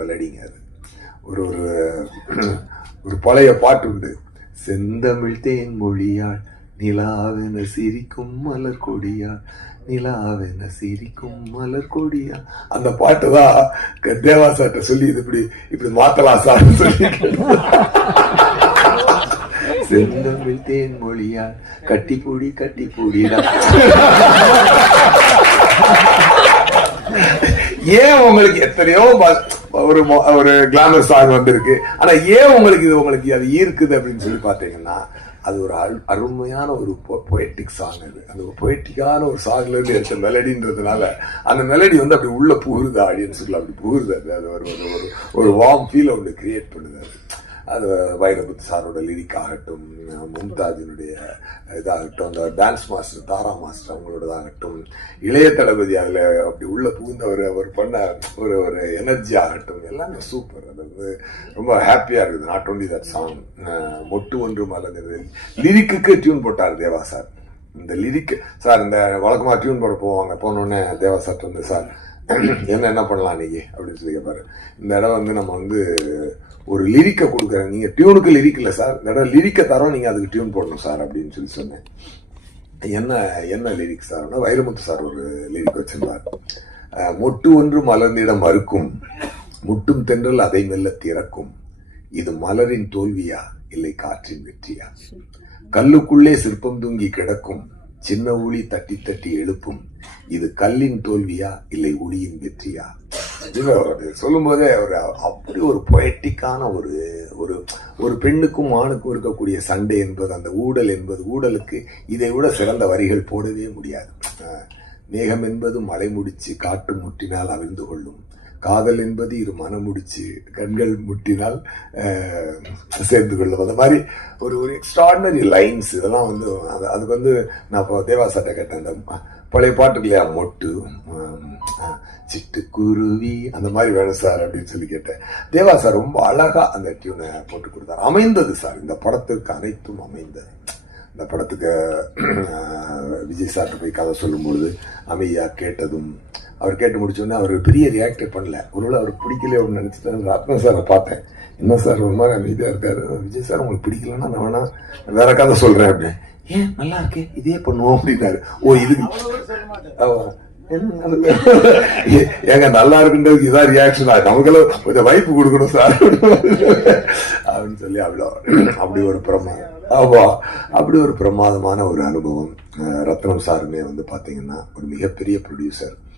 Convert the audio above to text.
விளையாடிங்க. அது ஒரு ஒரு ஒரு பழைய பாட்டு உண்டு. செந்தமிழ் தேன் மொழியாள் நிலாவென சிரிக்கும் மலர் கொடியாள், நிலாவென சிரிக்கும் மலர் கொடியா. அந்த பாட்டு தான் தேவா சார்ட்ட சொல்லி இது இப்படி மாத்தலாம் சார் சொல்லி செந்தமிழ் தேன் மொழியாள் கட்டிப்பூடி கட்டிப்பூடிடா. ஏன் உங்களுக்கு எத்தனையோ ஒரு கிளாமர் சாங் வந்திருக்கு, ஆனா ஏன் உங்களுக்கு அது ஈர்க்குது அப்படின்னு சொல்லி பாத்தீங்கன்னா, அது ஒரு அருமையான ஒரு பொயட்டிக் சாங். அது அந்த பொயட்டிக்கான ஒரு சாங்ல இருந்து எடுத்த மெலடின்றதுனால அந்த மெலடி அப்படி உள்ள புகுருது, ஆடியன்ஸுக்குள்ள அப்படி புகுருது. அது ஒரு வார்ம் ஃபீல் ஒன்று கிரியேட் பண்ணுது. அது வைரமுத்து சாரோட லிரிக் ஆகட்டும், மும்தாஜினுடைய இதாகட்டும், அந்த டான்ஸ் மாஸ்டர் தாரா மாஸ்டர் அவங்களோடதாகட்டும், இளைய தளபதி அதில் அப்படி உள்ள புகுந்தவர் அவர் பண்ண ஒரு எனர்ஜி ஆகட்டும், எல்லாமே சூப்பர். அது ரொம்ப ஹாப்பியாக இருக்குது. நாட் ஓன்லி தட் சாங், மொட்டு ஒன்று மலர்ந்து லிரிக்கு டியூன் போட்டார் தேவா சார். இந்த லிரிக் சார் இந்த வழக்கமாக டியூன் போட போவாங்க, போனோடனே தேவா சார் வந்து சார் என்ன பண்ணலாம் நீங்க அப்படின்னு சொல்லி கேட்பாரு. இந்த இடம் நம்ம ஒரு லிரிக்கை கொடுக்குறேன், நீங்க டியூனுக்கு லிரிக் இல்லை சார், இந்த இடம் லிரிக்கை தரோம், நீங்க அதுக்கு டியூன் போடணும் சார் அப்படின்னு சொல்லி சொன்னேன். என்ன லிரிக் சார்? வைரமுத்து சார் ஒரு லிரிக் வச்சிருந்தார். மொட்டு ஒன்று மலர்ந்திடம் மறுக்கும், முட்டும் தென்றல் அதை மெல்ல திறக்கும், இது மலரின் தோல்வியா இல்லை காற்றின் வெற்றியா, கல்லுக்குள்ளே சிற்பம் தூங்கி கிடக்கும், சின்ன ஊழி தட்டி தட்டி எழுப்பும், இது கல்லின் தோல்வியா இல்லை ஒளியின் வெற்றியா. சொல்லும் போதே அப்படி ஒரு பொயட்டிக்கான ஒரு பெண்ணுக்கும் ஆணுக்கும் இருக்கக்கூடிய சண்டை என்பது, அந்த ஊடல் என்பது, ஊடலுக்கு இதை விட சிறந்த வரிகள் போடவே முடியாது. மேகம் என்பது மழை முடிச்சு காற்று முட்டினால் அவிழ்ந்து கொள்ளும், காதல் என்பது இரு மனம் முடிச்சு கண்கள் முட்டினால் சேர்ந்து கொள்ளும். அந்த மாதிரி ஒரு எக்ஸ்ட்ராடினரி லைன்ஸ். இதெல்லாம் அதுக்கு நான் இப்போ தேவா சார்ட்ட கேட்டேன், அந்த பழைய பாட்டுக்கு இல்லையா, மொட்டு சிட்டுக்குருவி அந்த மாதிரி வேணும் சார் அப்படின்னு சொல்லி கேட்டேன். தேவா சார் ரொம்ப அழகா அந்த டியூனை போட்டு கொடுத்தார். அமைந்தது சார், இந்த படத்துக்கு அனைத்தும் அமைந்தது. இந்த படத்துக்கு விஜய் சார்ட்ட போய் கதை சொல்லும்பொழுது அமைதியா கேட்டதும், அவர் கேட்டு முடிச்சோடனே அவர் பெரிய ரியாக்டே பண்ணல. ஒருவேளை அவருக்கு பிடிக்கல அப்படின்னு நினைச்சிட்டு ரத்ன சாரை பார்த்தேன், என்ன சார் ஒரு மாதிரி அமைதியா இருக்காரு. விஜய் சார் உங்களுக்கு பிடிக்கலன்னா நான் வேணா வேற கதை சொல்றேன் அப்படின்னு. ஏன் நல்லா இருக்கே, இதே பண்ணுவோம் அப்படின்னாரு. ஓ இதுக்கு ஏங்க நல்லா இருக்குன்றதுக்கு இதான் ரியாக்ஷன், நமக்கெல்லாம் கொஞ்சம் வாய்ப்பு கொடுக்கணும் சார் அப்படின்னு சொல்லி அப்படி ஒரு பிரமாதம். ஆமா, அப்படி ஒரு பிரமாதமான ஒரு அனுபவம். ரத்னம் சாருமே பாத்தீங்கன்னா ஒரு மிகப்பெரிய ப்ரொடியூசர்.